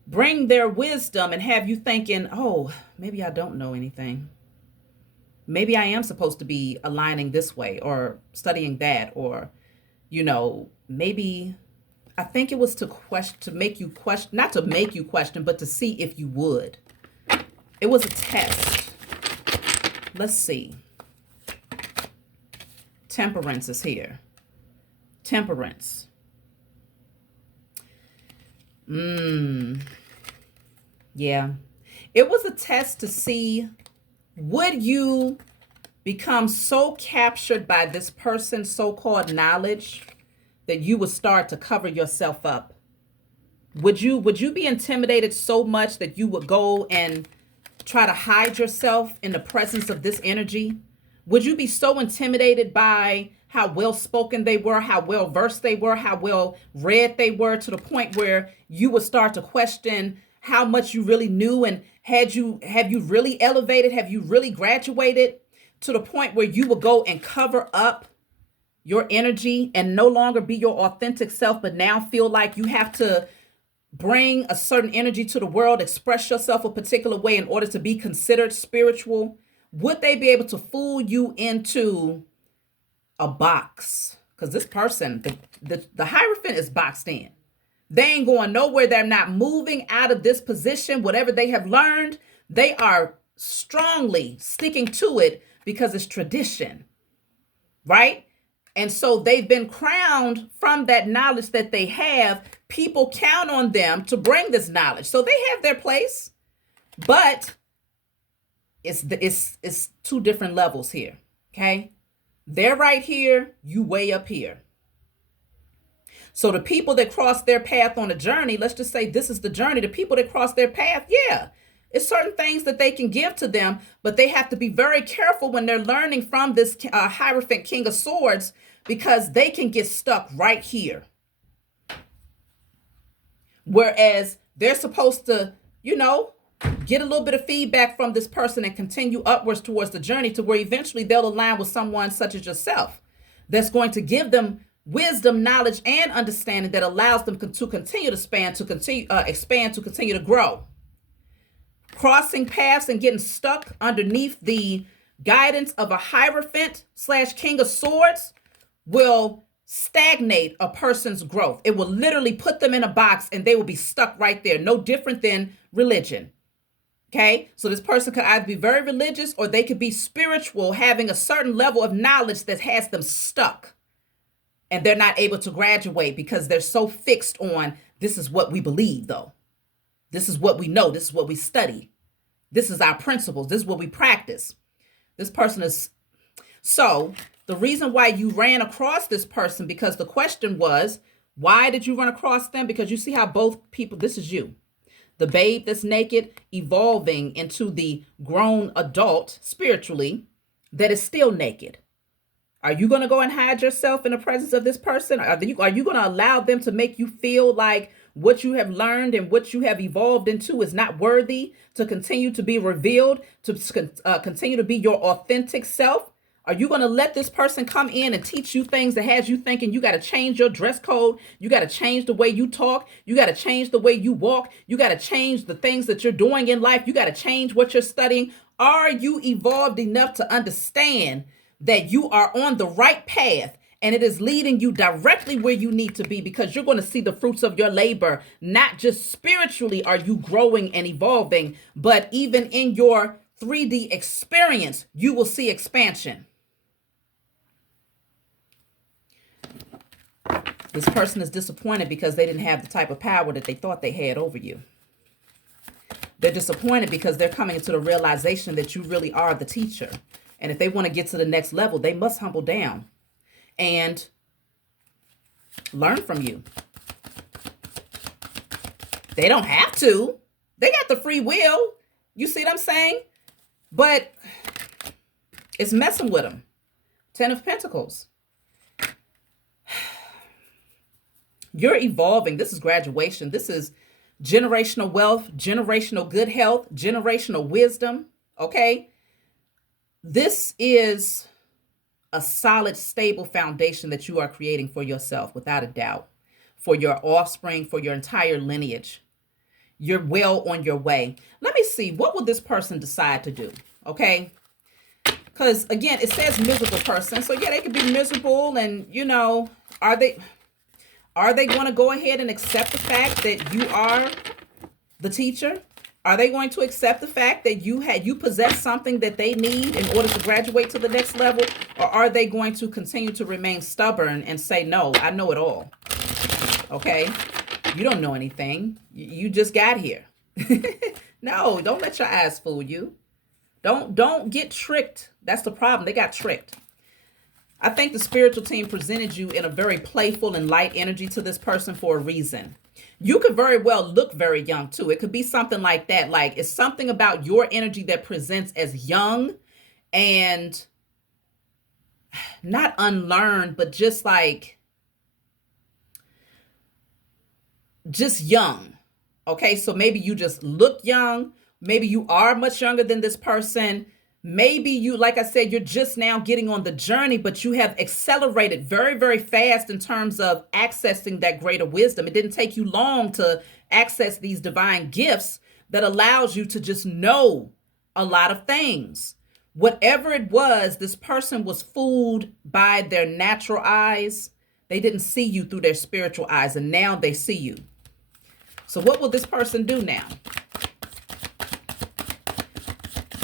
bring their wisdom and have you thinking, oh, maybe I don't know anything. Maybe I am supposed to be aligning this way or studying that, or, maybe I think it was to make you question, not to make you question, but to see if you would. It was a test. Let's see. Temperance is here. Temperance. Yeah. It was a test to see, would you become so captured by this person's so-called knowledge that you would start to cover yourself up? Would you be intimidated so much that you would go and try to hide yourself in the presence of this energy? Would you be so intimidated by how well spoken they were, how well versed they were, how well read they were, to the point where you would start to question how much you really knew, and have you really elevated? Have you really graduated, to the point where you would go and cover up your energy and no longer be your authentic self, but now feel like you have to bring a certain energy to the world, express yourself a particular way in order to be considered spiritual? Would they be able to fool you into a box? Because this person, the Hierophant, is boxed in. They ain't going nowhere. They're not moving out of this position. Whatever they have learned, they are strongly sticking to it because it's tradition, right? And so they've been crowned from that knowledge that they have. People count on them to bring this knowledge. So they have their place, but it's two different levels here, okay? They're right here, you way up here. So the people that cross their path on a journey, let's just say this is the journey, the people that cross their path, yeah, it's certain things that they can give to them, but they have to be very careful when they're learning from this Hierophant King of Swords, because they can get stuck right here. Whereas they're supposed to, get a little bit of feedback from this person and continue upwards towards the journey, to where eventually they'll align with someone such as yourself that's going to give them wisdom, knowledge, and understanding that allows them to continue to expand, to continue to grow. Crossing paths and getting stuck underneath the guidance of a Hierophant slash King of Swords will stagnate a person's growth. It will literally put them in a box and they will be stuck right there. No different than religion. Okay, so this person could either be very religious or they could be spiritual, having a certain level of knowledge that has them stuck. And they're not able to graduate because they're so fixed on, this is what we believe, though. This is what we know. This is what we study. This is our principles. This is what we practice. This person is... So the reason why you ran across this person, because the question was, why did you run across them? Because you see how both people, this is you. The babe that's naked, evolving into the grown adult spiritually that is still naked. Are you going to go and hide yourself in the presence of this person? Are you going to allow them to make you feel like what you have learned and what you have evolved into is not worthy to continue to be revealed, to continue to be your authentic self? Are you going to let this person come in and teach you things that has you thinking you got to change your dress code? You got to change the way you talk. You got to change the way you walk. You got to change the things that you're doing in life. You got to change what you're studying. Are you evolved enough to understand that you are on the right path and it is leading you directly where you need to be, because you're going to see the fruits of your labor? Not just spiritually are you growing and evolving, but even in your 3D experience, you will see expansion. This person is disappointed because they didn't have the type of power that they thought they had over you. They're disappointed because they're coming into the realization that you really are the teacher. And if they want to get to the next level, they must humble down and learn from you. They don't have to. They got the free will. You see what I'm saying? But it's messing with them. 10 of Pentacles. You're evolving. This is graduation. This is generational wealth, generational good health, generational wisdom. Okay? This is a solid, stable foundation that you are creating for yourself, without a doubt, for your offspring, for your entire lineage. You're well on your way. Let me see. What will this person decide to do? Okay? Because, again, it says miserable person. So, yeah, they could be miserable. And, are they going to go ahead and accept the fact that you are the teacher? Are they going to accept the fact that you possess something that they need in order to graduate to the next level? Or are they going to continue to remain stubborn and say, no, I know it all? Okay? You don't know anything. You just got here. No, don't let your eyes fool you. Don't get tricked. That's the problem. They got tricked. I think the spiritual team presented you in a very playful and light energy to this person for a reason. You could very well look very young too. It could be something like that. Like, it's something about your energy that presents as young and not unlearned, but just young. Okay, so maybe you just look young. Maybe you are much younger than this person. Maybe you, like I said, you're just now getting on the journey, but you have accelerated very, very fast in terms of accessing that greater wisdom. It didn't take you long to access these divine gifts that allows you to just know a lot of things. Whatever it was, this person was fooled by their natural eyes. They didn't see you through their spiritual eyes, and now they see you. So what will this person do now?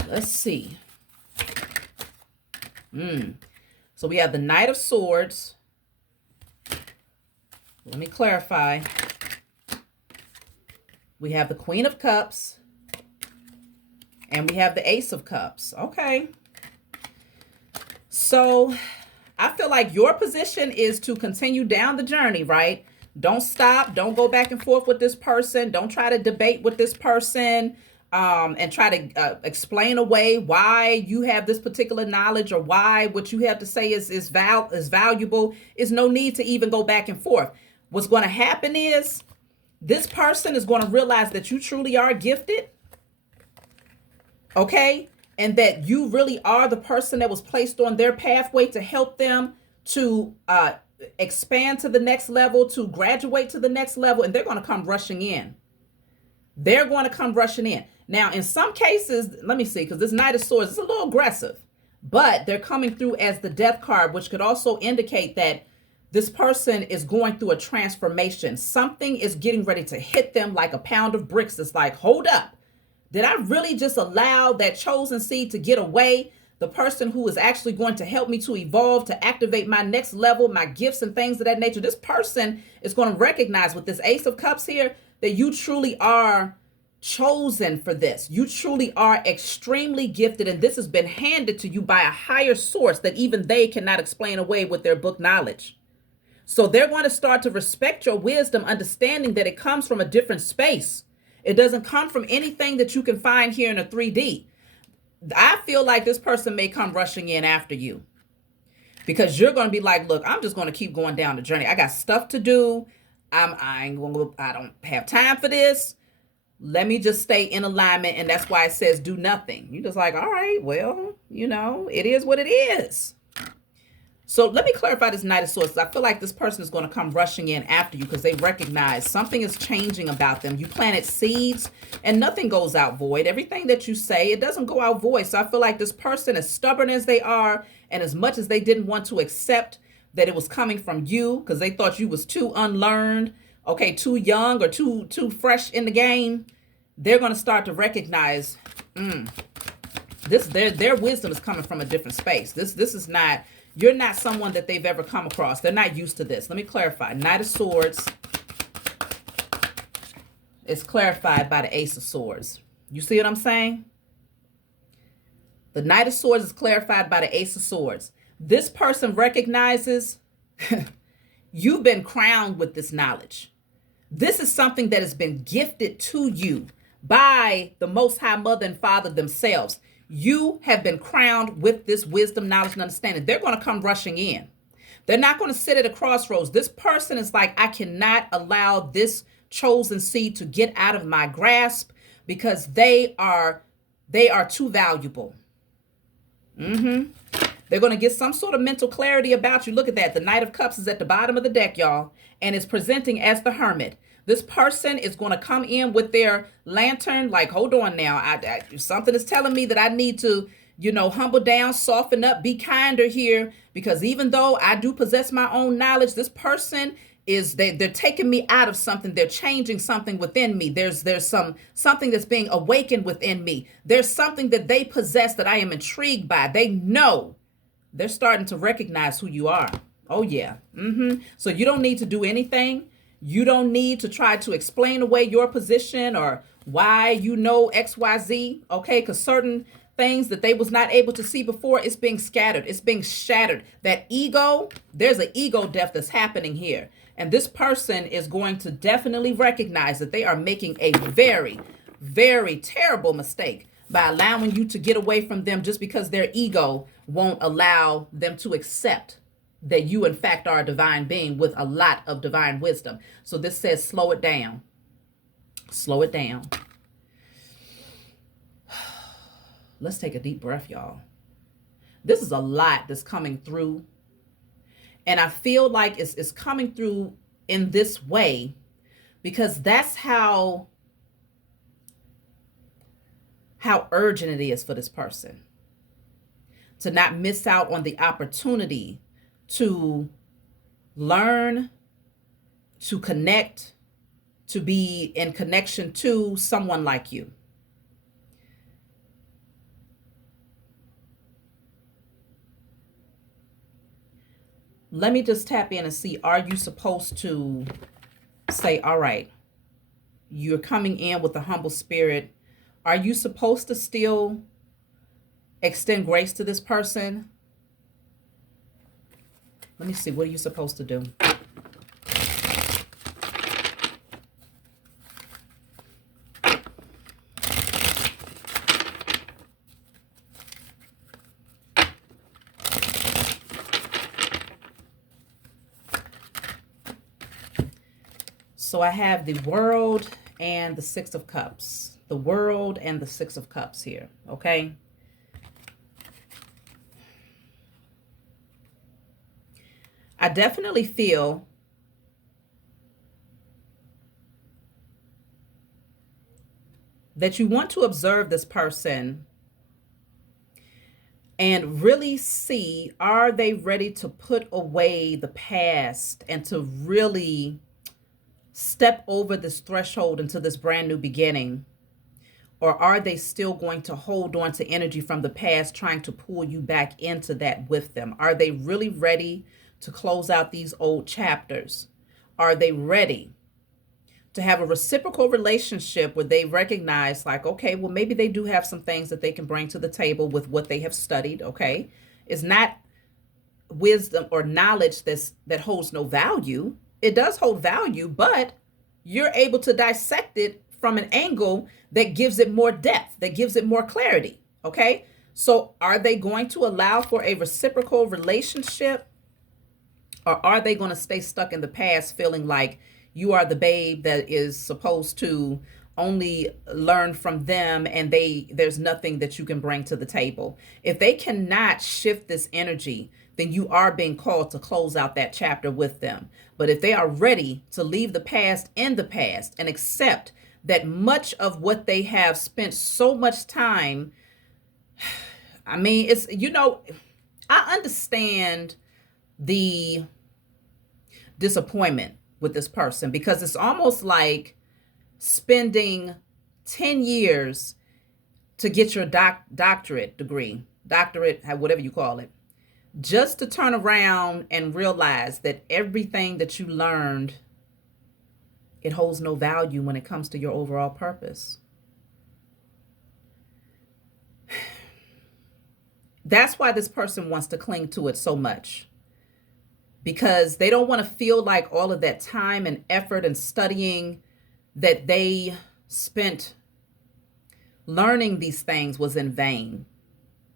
Let's see. So we have the Knight of Swords. Let me clarify. We have the Queen of Cups. And we have the Ace of Cups. Okay. So I feel like your position is to continue down the journey, right? Don't stop. Don't go back and forth with this person. Don't try to debate with this person. And try to explain away why you have this particular knowledge or why what you have to say is valuable. Is no need to even go back and forth. What's going to happen is this person is going to realize that you truly are gifted. Okay? And that you really are the person that was placed on their pathway to help them to expand to the next level, to graduate to the next level. And they're going to come rushing in. They're going to come rushing in. Now, in some cases, let me see, because this Knight of Swords is a little aggressive, but they're coming through as the Death card, which could also indicate that this person is going through a transformation. Something is getting ready to hit them like a pound of bricks. It's like, hold up. Did I really just allow that chosen seed to get away? The person who is actually going to help me to evolve, to activate my next level, my gifts and things of that nature. This person is going to recognize with this Ace of Cups here that you truly are chosen for this. You truly are extremely gifted, and this has been handed to you by a higher source that even they cannot explain away with their book knowledge. So they're going to start to respect your wisdom, understanding that it comes from a different space. It doesn't come from anything that you can find here in a 3D. I feel like this person may come rushing in after you. because you're going to be like, look, I'm just going to keep going down the journey. I got stuff to do. I don't have time for this. Let me just stay in alignment. And that's why it says do nothing. You're just like, all right, well, it is what it is. So let me clarify this Knight of Swords. I feel like this person is going to come rushing in after you because they recognize something is changing about them. You planted seeds and nothing goes out void. Everything that you say, it doesn't go out void. So I feel like this person, as stubborn as they are, and as much as they didn't want to accept that it was coming from you because they thought you was too unlearned, okay, too young or too fresh in the game, they're going to start to recognize this. Their wisdom is coming from a different space. This is not. You're not someone that they've ever come across. They're not used to this. Let me clarify. Knight of Swords is clarified by the Ace of Swords. You see what I'm saying? The Knight of Swords is clarified by the Ace of Swords. This person recognizes you've been crowned with this knowledge. This is something that has been gifted to you by the Most High Mother and Father themselves. You have been crowned with this wisdom, knowledge, and understanding. They're going to come rushing in. They're not going to sit at a crossroads. This person is like, I cannot allow this chosen seed to get out of my grasp because they are too valuable. They're going to get some sort of mental clarity about you. Look at that. The Knight of Cups is at the bottom of the deck, y'all, and is presenting as the Hermit. This person is going to come in with their lantern like, hold on now. Something is telling me that I need to, humble down, soften up, be kinder here. Because even though I do possess my own knowledge, this person they're taking me out of something. They're changing something within me. There's something that's being awakened within me. There's something that they possess that I am intrigued by. They know. They're starting to recognize who you are. Oh, yeah. So you don't need to do anything. You don't need to try to explain away your position or why you know XYZ, okay? Because certain things that they was not able to see before, it's being scattered. It's being shattered. That ego, there's an ego death that's happening here. And this person is going to definitely recognize that they are making a very, very terrible mistake by allowing you to get away from them just because their ego won't allow them to accept that you, in fact, are a divine being with a lot of divine wisdom. So this says, slow it down. Slow it down. Let's take a deep breath, y'all. This is a lot that's coming through. And I feel like it's coming through in this way because that's how urgent it is for this person to not miss out on the opportunity to learn, to connect, to be in connection to someone like you. Let me just tap in and see, are you supposed to say, all right, you're coming in with a humble spirit. Are you supposed to still extend grace to this person? Let me see. What are you supposed to do? So I have the World and the Six of Cups. The World and the Six of Cups here. Okay. I definitely feel that you want to observe this person and really see, are they ready to put away the past and to really step over this threshold into this brand new beginning? Or are they still going to hold on to energy from the past, trying to pull you back into that with them? Are they really ready to close out these old chapters? Are they ready to have a reciprocal relationship where they recognize like, okay, well, maybe they do have some things that they can bring to the table with what they have studied, okay? It's not wisdom or knowledge that holds no value. It does hold value, but you're able to dissect it from an angle that gives it more depth, that gives it more clarity, okay? So are they going to allow for a reciprocal relationship, or are they going to stay stuck in the past feeling like you are the babe that is supposed to only learn from them, and there's nothing that you can bring to the table? If they cannot shift this energy, then you are being called to close out that chapter with them. But if they are ready to leave the past in the past and accept that much of what they have spent so much time, I mean, it's, I understand the disappointment with this person, because it's almost like spending 10 years to get your doctorate degree, whatever you call it, just to turn around and realize that everything that you learned, it holds no value when it comes to your overall purpose. That's why this person wants to cling to it so much, because they don't want to feel like all of that time and effort and studying that they spent learning these things was in vain.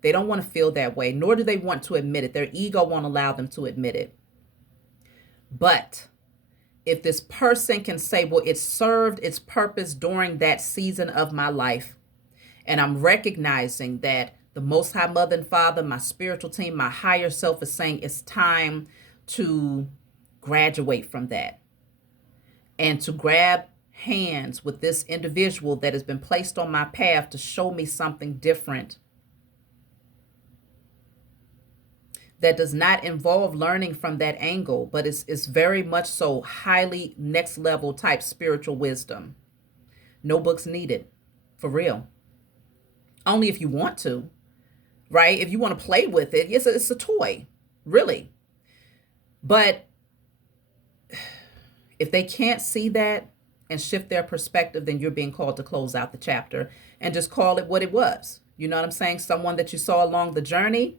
They don't want to feel that way, nor do they want to admit it. Their ego won't allow them to admit it. But if this person can say, well, it served its purpose during that season of my life, and I'm recognizing that the Most High Mother and Father, my spiritual team, my higher self is saying it's time to graduate from that and to grab hands with this individual that has been placed on my path to show me something different, that does not involve learning from that angle, but it's very much so highly next level type spiritual wisdom. No books needed, for real. Only if you want to, right? If you want to play with it, it's a toy, really. But if they can't see that and shift their perspective, then you're being called to close out the chapter and just call it what it was. You know what I'm saying? Someone that you saw along the journey.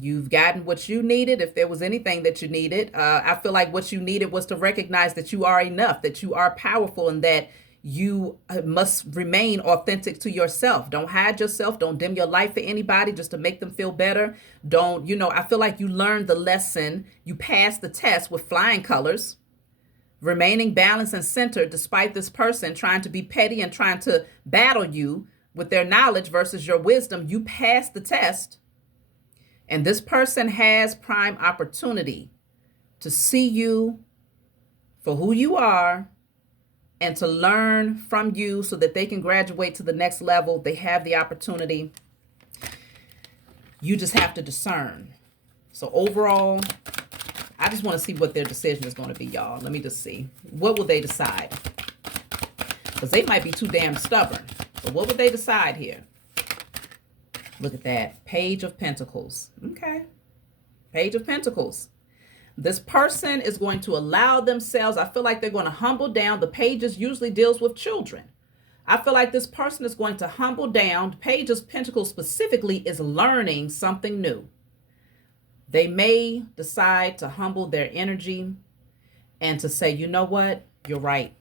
You've gotten what you needed, if there was anything that you needed. I feel like what you needed was to recognize that you are enough, that you are powerful, and that you must remain authentic to yourself. Don't hide yourself. Don't dim your light for anybody just to make them feel better. Don't, I feel like you learned the lesson. You passed the test with flying colors, remaining balanced and centered despite this person trying to be petty and trying to battle you with their knowledge versus your wisdom. You passed the test. And this person has prime opportunity to see you for who you are and to learn from you so that they can graduate to the next level. They have the opportunity. You just have to discern. So overall, I just want to see what their decision is going to be, y'all. Let me just see. What will they decide? Because they might be too damn stubborn. But what would they decide here? Look at that. Page of Pentacles. Okay. Page of Pentacles. This person is going to allow themselves, I feel like they're going to humble down. The pages usually deals with children. I feel like this person is going to humble down. Page of Pentacles specifically is learning something new. They may decide to humble their energy and to say, you know what? You're right.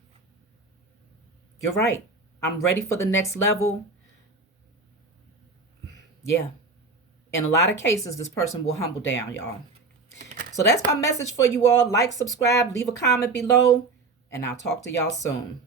You're right. I'm ready for the next level. Yeah. In a lot of cases, this person will humble down, y'all. So that's my message for you all. Like, subscribe, leave a comment below, and I'll talk to y'all soon.